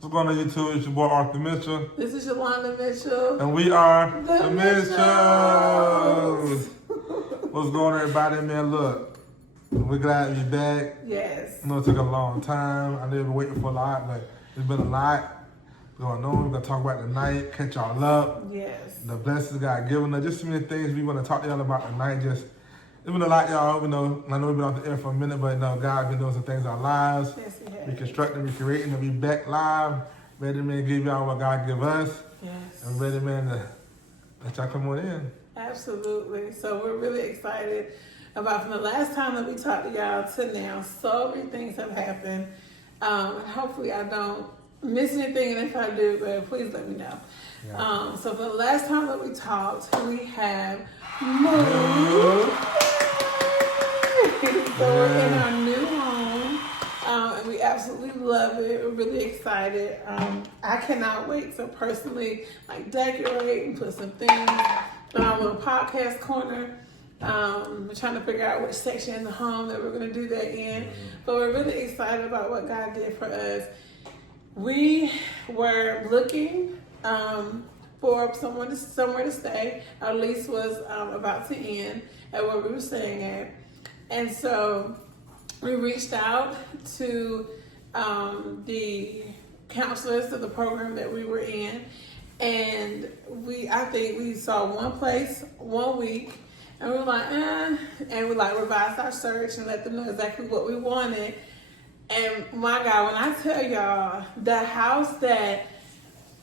What's going on YouTube? It's your boy Arthur Mitchell. This is Yolanda Mitchell. And we are The Mitchells. What's going on, everybody? Man, look, we're glad to be back. Yes. I know it took a long time. I know you've been waiting for a lot, but it's been a lot going on. We're going to talk about tonight, catch y'all up. Yes. The blessings God given us. Just so many things we want to talk to y'all about tonight. It's been a lot, y'all. I know we've been off the air for a minute, but God been doing some things in our lives. Yes, he has. Reconstructing, recreating, and we back live. Ready, man, give y'all what God give us. Yes. And ready, man, to let y'all come on in. Absolutely. So we're really excited about from the last time that we talked to y'all to now. So many things have happened. Hopefully I don't miss anything, and if I do, but please let me know. Yeah. So for the last time that we talked, we have moved. So we're in our new home, and we absolutely love it. We're really excited. I cannot wait to personally decorate and put some things in our little podcast corner. We're trying to figure out which section in the home that we're going to do that in, but we're really excited about what God did for us. We were looking for somewhere to stay. Our lease was about to end at where we were staying at. And so we reached out to the counselors of the program that we were in. And I think we saw one place 1 week. And we were like, and we revised our search and let them know exactly what we wanted. And my God, when I tell y'all, the house that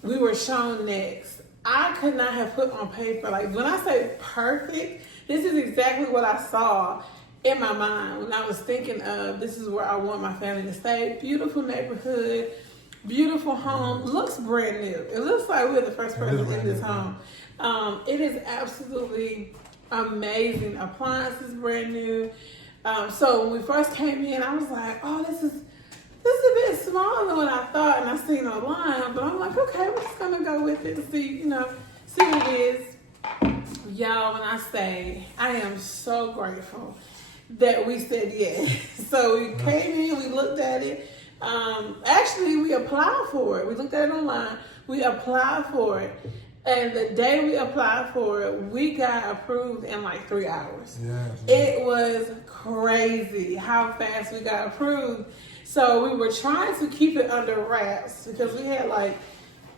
we were shown next, I could not have put on paper. When I say perfect, this is exactly what I saw in my mind when I was thinking of this is where I want my family to stay. Beautiful neighborhood, beautiful home, looks brand new. It looks like we're the first person in this home. It is absolutely amazing. Appliances brand new. So when we first came in, I was like, oh, this is a bit smaller than what I thought, and I seen online, but I'm like, okay, we're just gonna go with it and see what it is. Y'all, when I say I am so grateful that we said yes. So we came in, we looked at it. Actually, we applied for it. We looked at it online. We applied for it. And the day we applied for it, we got approved in 3 hours. Yes. It was crazy how fast we got approved. So we were trying to keep it under wraps because we had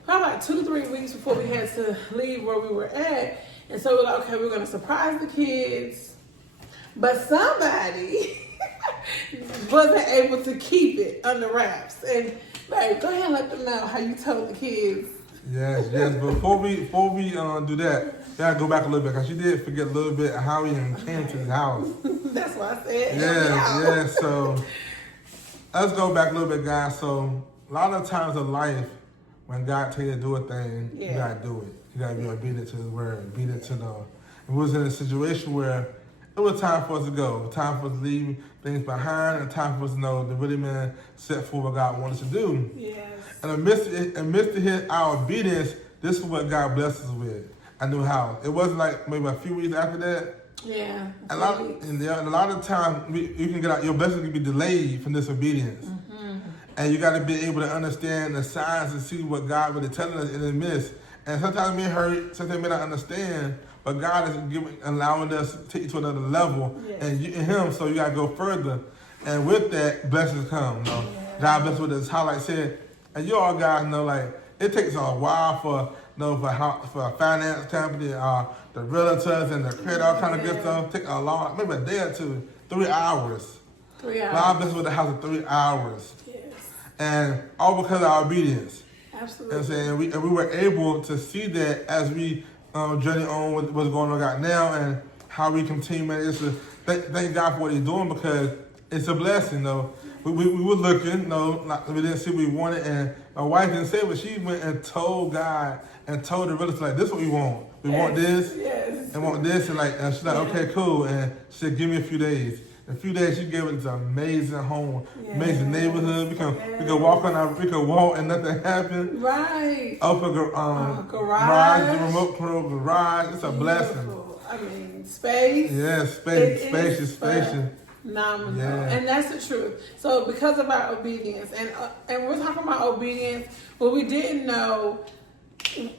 probably 2 to 3 weeks before we had to leave where we were at. And so we're like, okay, we're going to surprise the kids. But somebody wasn't able to keep it under wraps. And babe, go ahead and let them know how you told the kids. Yes. Before we do that, we gotta go back a little bit because you did forget a little bit of how we even came to the house. That's why I said. Yes. So let's go back a little bit, guys. So a lot of times in life, when God tells you to do a thing, you gotta do it. You gotta be obedient to His word, obedient to the. We was in a situation where it was time for us to go, time for us to leave things behind, and time for us to really, man, set forth what God wanted us to do. Yes. And amidst our obedience, this is what God blessed us with. A new house. It wasn't maybe a few weeks after that. Yeah. A lot of times you can get out. Your blessing can be delayed from disobedience, and you got to be able to understand the signs and see what God really telling us in the midst. And sometimes we hurt, sometimes we may not understand, but God is allowing us to take you to another level, and you and Him. So you got to go further, and with that, blessings come. God bless with us. How said. And you all guys know, it takes a while for a finance company, the realtors and the credit, all kind of good stuff. Take a long, maybe a day or two, 3 hours. 3 hours. God bless with the house in 3 hours. Yes. And all because of our obedience. Absolutely. And we were able to see that as we journey on with what's going on right now and how we continue, man. Thank God for what He's doing because it's a blessing, though. We were looking, we didn't see what we wanted, and my wife didn't say it, but she went and told God and told the realtor, this is what we want. We want this, and want this, and she's like, okay, cool, and she said, give me a few days. In a few days, she gave us this amazing home, amazing neighborhood. We can walk and nothing happened. Right. Open garage, the remote control garage. It's a blessing. Space. Yeah, spacious. phenomenal. Yeah. And that's the truth. So because of our obedience, and we're talking about obedience, but we didn't know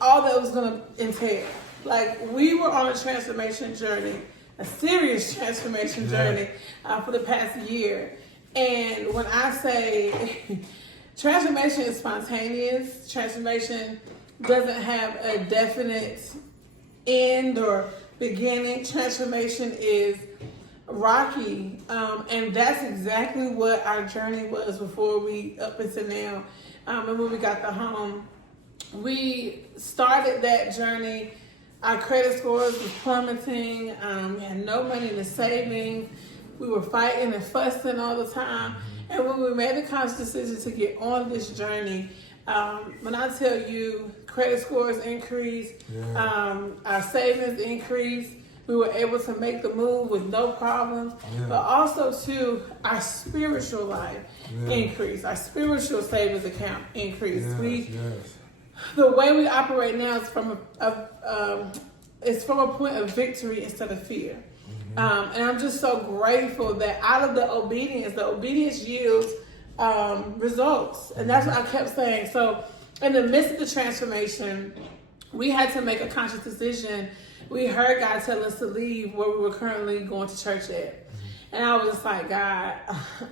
all that was going to entail. Like, we were on a transformation journey, a serious transformation journey for the past year. And when I say transformation is spontaneous, transformation doesn't have a definite end or beginning. Transformation is rocky, and that's exactly what our journey was before we up until now. And when we got the home, we started that journey. Our credit scores was plummeting. We had no money in the savings. We were fighting and fussing all the time. And when we made the conscious decision to get on this journey, when I tell you credit scores increased, our savings increased, we were able to make the move with no problems, but also too, our spiritual life increased. Our spiritual savings account increased. The way we operate now is from a point of victory instead of fear. And I'm just so grateful that out of the obedience yields results. And that's what I kept saying. So in the midst of the transformation, we had to make a conscious decision. We heard God tell us to leave where we were currently going to church at. And I was just like, God,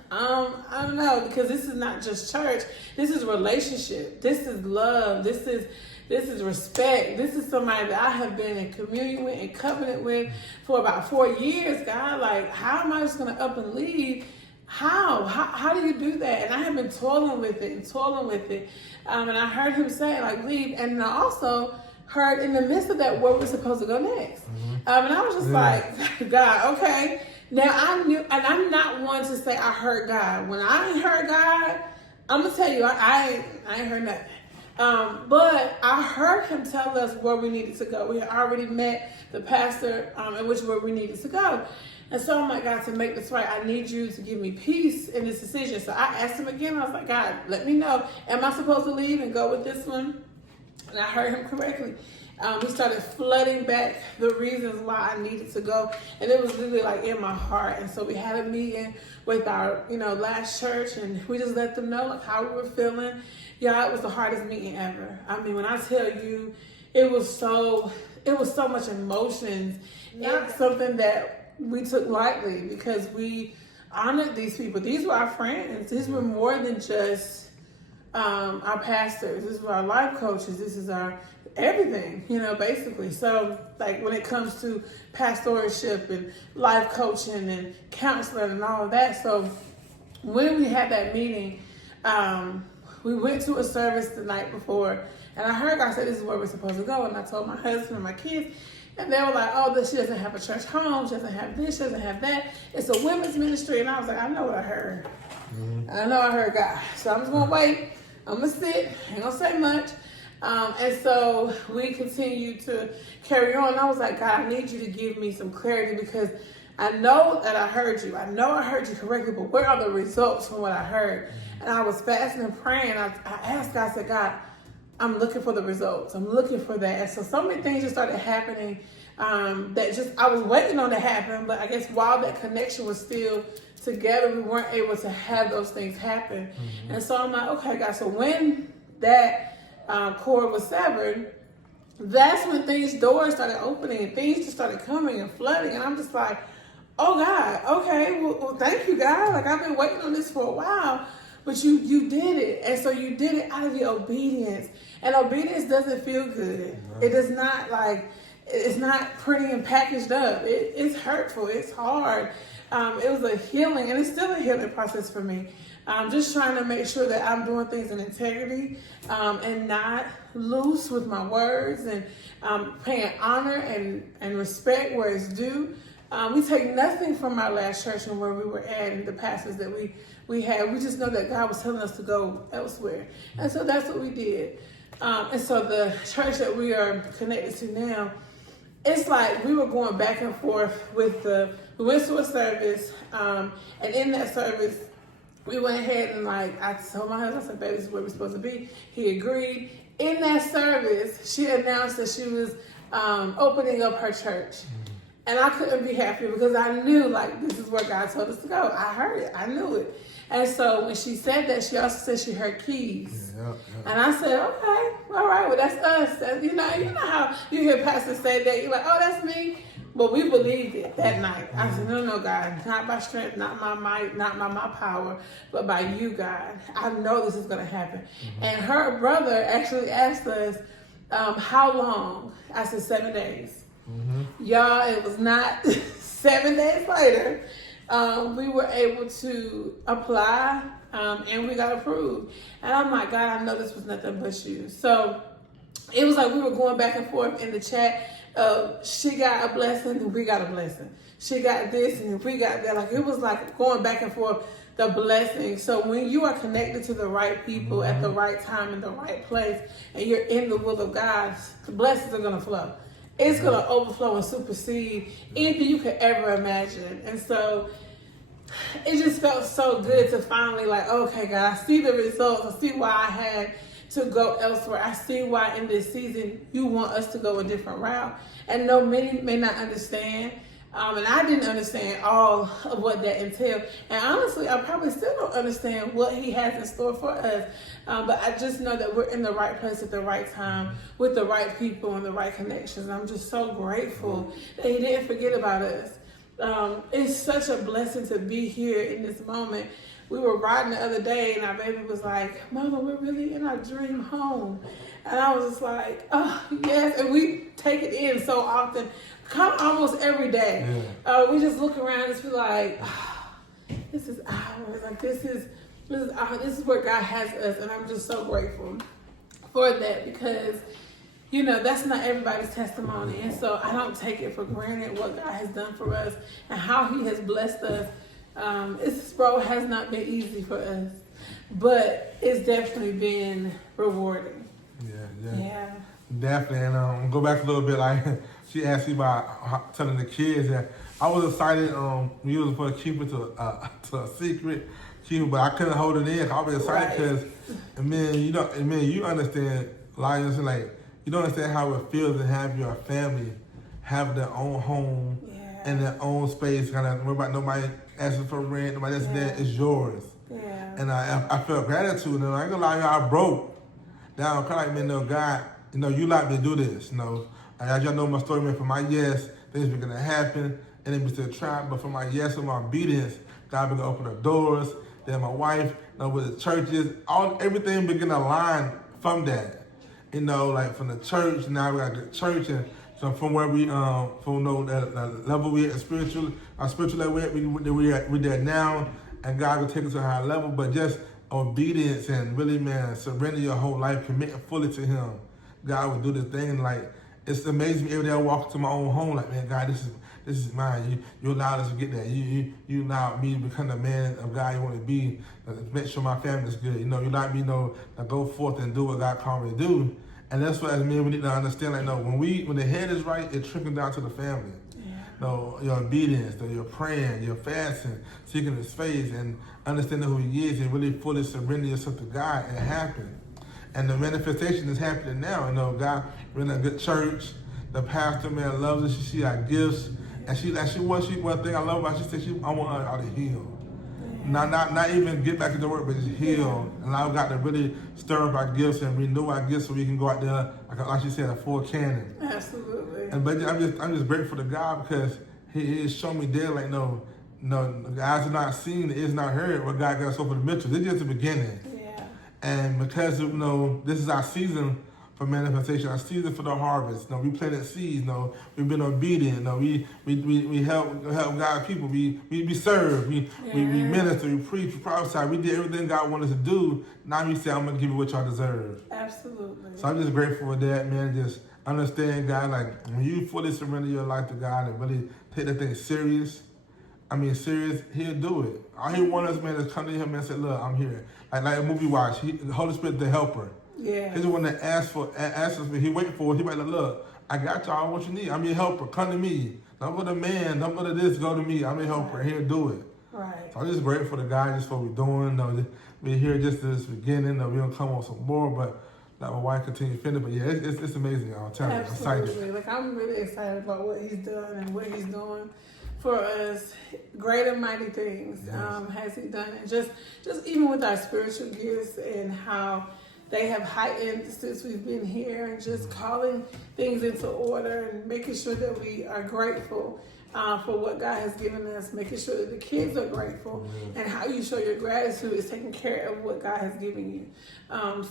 I don't know, because this is not just church. This is relationship. This is love. This is respect. This is somebody that I have been in communion with and covenant with for about 4 years, God. Like, how am I just going to up and leave? How do you do that? And I have been toiling with it. And I heard him say, like, leave. And I also heard in the midst of that where we're supposed to go next. And I was just like, God, okay. Now I knew, and I'm not one to say I heard God. When I heard God, I'm going to tell you, I ain't heard nothing. But I heard him tell us where we needed to go. We had already met the pastor in which where we needed to go. And so I'm like, God, to make this right, I need you to give me peace in this decision. So I asked him again. I was like, God, let me know. Am I supposed to leave and go with this one? And I heard him correctly. We started flooding back the reasons why I needed to go. And it was literally like in my heart. And so we had a meeting with our, last church, and we just let them know like how we were feeling. Yeah, it was the hardest meeting ever. I mean, when I tell you, it was so much emotions. Not something that we took lightly, because we honored these people. These were our friends. These were more than just our pastors. This were our life coaches. This is our everything, basically. So like when it comes to pastorship and life coaching and counseling and all of that. So when we had that meeting, we went to a service the night before, and I heard God say, this is where we're supposed to go. And I told my husband and my kids, and they were like, oh, she doesn't have a church home. She doesn't have this. She doesn't have that. It's a women's ministry. And I was like, I know what I heard. I know I heard God. So I'm just going to wait. I'm going to sit. Ain't going to say much. And so we continued to carry on. I was like, God, I need you to give me some clarity, because I know that I heard you. I know I heard you correctly, but where are the results from what I heard? And I was fasting and praying. I asked God, I said, God, I'm looking for the results. I'm looking for that. And so many things just started happening that just I was waiting on to happen. But I guess while that connection was still together, we weren't able to have those things happen. And so I'm like, okay, God, so when that cord was severed, that's when doors started opening and things just started coming and flooding. And I'm just like, oh God, okay, well thank you, God. Like, I've been waiting on this for a while, but you did it. And so you did it out of the obedience. And obedience doesn't feel good. It does not, it's not pretty and packaged up. It's hurtful. It's hard. It was a healing, and it's still a healing process for me. I'm just trying to make sure that I'm doing things in integrity and not loose with my words, and paying honor and respect where it's due. We take nothing from our last church and where we were at and the pastors that we had. We just know that God was telling us to go elsewhere. And so that's what we did. And so the church that we are connected to now, it's like we were going back and forth we went to a service, and in that service, we went ahead and I told my husband, I said, baby, this is where we're supposed to be. He agreed. In that service, she announced that she was opening up her church. And I couldn't be happier because I knew, like, this is where God told us to go. I heard it. I knew it. And so when she said that, she also said she heard keys. Yeah. And I said, okay, all right, well, that's us. You know how you hear pastors say that. You're like, oh, that's me. But we believed it that night. I said, no, God, not by strength, not my might, not by my power, but by you, God. I know this is going to happen. And her brother actually asked us, how long? I said, 7 days. Y'all, it was not 7 days later. We were able to apply and we got approved. And I'm like, God, I know this was nothing but you. So it was like we were going back and forth in the chat. She got a blessing and we got a blessing. She got this and we got that. Like, it was like going back and forth, the blessing. So when you are connected to the right people at the right time in the right place and you're in the will of God, the blessings are going to flow. It's going to overflow and supersede anything you could ever imagine. And so it just felt so good to finally, like, okay, God, I see the results. I see why I had to go elsewhere. I see why in this season you want us to go a different route. And no, many may not understand. And I didn't understand all of what that entailed. And honestly, I probably still don't understand what he has in store for us. But I just know that we're in the right place at the right time with the right people and the right connections. I'm just so grateful that he didn't forget about us. It's such a blessing to be here in this moment. We were riding the other day and our baby was like, Mama, we're really in our dream home. And I was just like, oh, yes. And we take it in so often, come almost every day. We just look around and just be like, oh, this is ours. Like, this is where God has us. And I'm just so grateful for that because, you know, that's not everybody's testimony. And so I don't take it for granted what God has done for us and how he has blessed us. This road has not been easy for us, but it's definitely been rewarding. Yeah. Definitely. And go back a little bit, like she asked me about telling the kids that I was excited. We was supposed to keep it to a secret, but I couldn't hold it in. I was excited because, you understand, Lions, like you don't understand how it feels to have your family have their own home and their own space. Kind of worry about nobody asking for rent, nobody asking that. It's yours. Yeah. And I felt gratitude, and I ain't gonna lie, I broke down, kind of like, man, no, God, you let me do this, As y'all know my story, man, for my yes, things were gonna happen, and it was a trap, but for my yes and my obedience, God began to open the doors. Then my wife, with the churches, everything began to align from that. Like from the church, now we got the church, and so from where we, from the level we at spiritual, our spiritual level we there now, and God will take us to a higher level, but just obedience and really, man, surrender your whole life, commit fully to him. God will do this thing. Like, it's amazing me every day I walk into my own home, like, man, God, this is mine. You allowed us to get that. You allowed me to become the man of God you want to be, make sure my family's good. You allowed me to go forth and do what God called me to do. And that's what, as men, we need to understand, like, when the head is right, it trickles down to the family. Your obedience, your praying, your fasting, seeking his face, and understanding who he is, and really fully surrender yourself to God, it happened. And the manifestation is happening now. God, we're in a good church. The pastor, man, loves us. She see our gifts. And one thing I love about her, she said, I want her to heal. Not even get back into work, but just heal. And I've got to really stir up our gifts and renew our gifts so we can go out there, like she said, a full cannon. Absolutely. But I'm just grateful to God because he has shown me there, like, no, the eyes are not seen, the ears not heard what God got us over the Mitchells. It's just the beginning. Yeah. And because this is our season for manifestation, our season for the harvest. We planted seeds. We've been obedient. We help God's people. We serve. We minister. We preach. We prophesy. We did everything God wanted us to do. Now we say, I'm gonna give you what y'all deserve. Absolutely. So I'm just grateful for that, man. Just understand, God, like when you fully surrender your life to God and really take that thing serious, he'll do it. All he wants us, man, is come to him and say, look, I'm here. Like a movie watch, the Holy Spirit, the helper. Yeah. He's the one that asks us, he wait for it. He might like, look, I got y'all what you need. I'm your helper. Come to me. Don't go to man. Don't go to this. Go to me. I'm your helper. He'll do it. Right. So I'm just grateful to God just for what we're doing. We're here just at this beginning. We don't come on some more, but let my wife continue finish. But yeah, it's amazing, y'all. I'm telling you, I'm Absolutely. excited. Like, I'm really excited about what he's done and what he's doing for us. Great and mighty things has he done. And just even with our spiritual gifts and how they have heightened since we've been here, and just calling things into order and making sure that we are grateful for what God has given us, making sure that the kids are grateful, and how you show your gratitude is taking care of what God has given you.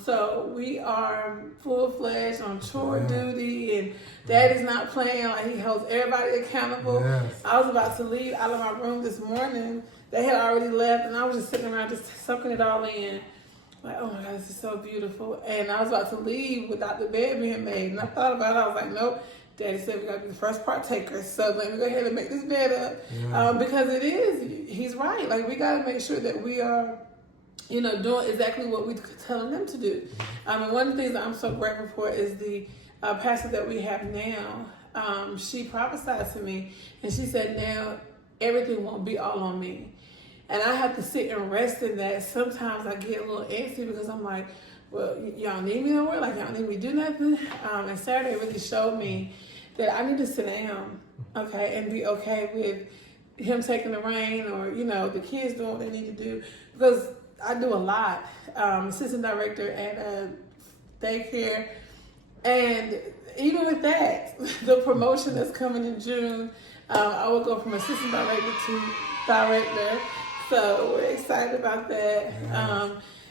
So we are full-fledged on chore duty, and Dad is not playing. Like, he holds everybody accountable. Yes. I was about to leave out of my room this morning. They had already left, and I was just sitting around just soaking it all in. Like, oh my God, this is so beautiful. And I was about to leave without the bed being made. And I thought about it. I was like, nope. Daddy said we got to be the first partakers. So let me go ahead and make this bed up. Because it is. He's right. Like, we got to make sure that we are, doing exactly what we're telling them to do. And one of the things that I'm so grateful for is the pastor that we have now. She prophesied to me, and she said, now everything won't be all on me. And I have to sit and rest in that. Sometimes I get a little antsy because I'm like, well, y'all need me nowhere? Like, y'all need me to do nothing? And Saturday really showed me that I need to sit down, okay, and be okay with him taking the reign, or, the kids doing what they need to do. Because I do a lot. Assistant director at daycare. And even with that, the promotion that's coming in June, I will go from assistant director to director. So we're excited about that.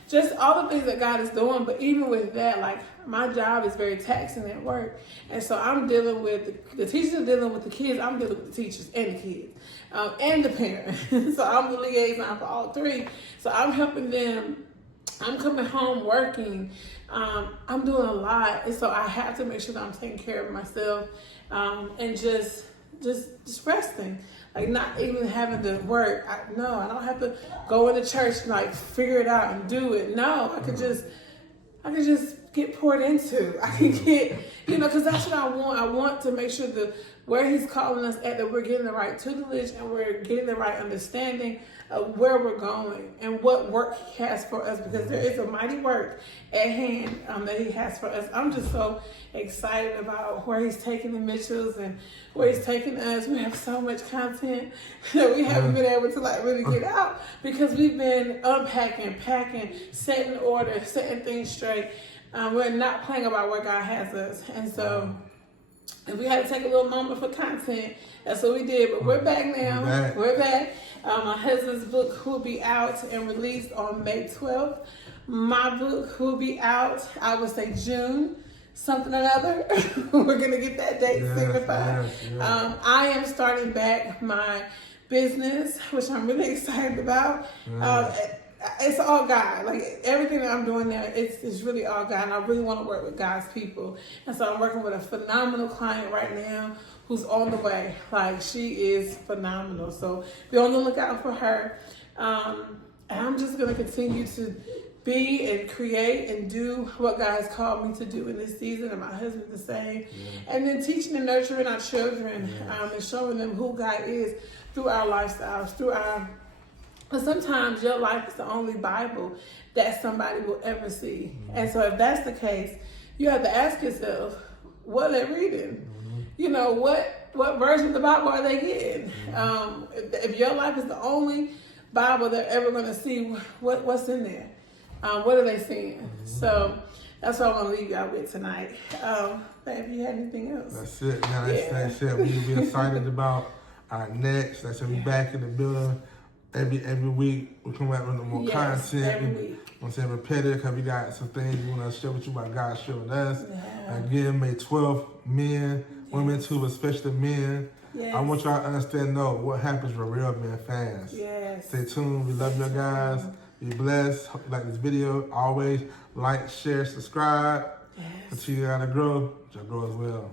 Just all the things that God is doing. But even with that, like, my job is very taxing at work. And so I'm dealing with, the teachers are dealing with the kids. I'm dealing with the teachers and the kids and the parents. So I'm the liaison for all three. So I'm helping them. I'm coming home working. I'm doing a lot. And so I have to make sure that I'm taking care of myself and just resting. Like, not even having to work. I don't have to go into church and, like, figure it out and do it. No, I could just get poured into. I can get, because that's what I want. I want to make sure that where he's calling us at, that we're getting the right tutelage and we're getting the right understanding of where we're going and what work he has for us, because there is a mighty work at hand that he has for us. I'm just so excited about where he's taking the Mitchells and where he's taking us. We have so much content that we haven't been able to, like, really get out, because we've been unpacking, packing, setting order, setting things straight. We're not playing about where God has us. And so if we had to take a little moment for content, that's what we did. But we're back now. We're back. My husband's book will be out and released on May 12th. My book will be out, I would say, June something or other. We're going to get that date signified. I am starting back my business, which I'm really excited about. It's all God. Like, everything that I'm doing there, it's really all God. And I really want to work with God's people. And so I'm working with a phenomenal client right now who's on the way. Like, she is phenomenal. So be on the lookout for her. And I'm just going to continue to be and create and do what God has called me to do in this season, and my husband the same. And then teaching and nurturing our children and showing them who God is through our lifestyles, because sometimes your life is the only Bible that somebody will ever see. And so if that's the case, you have to ask yourself, what are they reading? What version of the Bible are they getting? If your life is the only Bible they're ever going to see, what's in there? What are they seeing? So that's what I want to leave y'all with tonight. If you had anything else. That's it. Now, that's it. We're excited about our next. That's it. We back in the building. Every week we come out with more content. Every week. I'm saying repetitive, because we got some things we want to share with you about God showing us. Again, May 12th, men, women too, but especially men. I want y'all to understand, what happens with real men fans. Stay tuned. We love you guys. Be blessed. Hope you like this video. Always like, share, subscribe. Continue to grow. Y'all grow as well.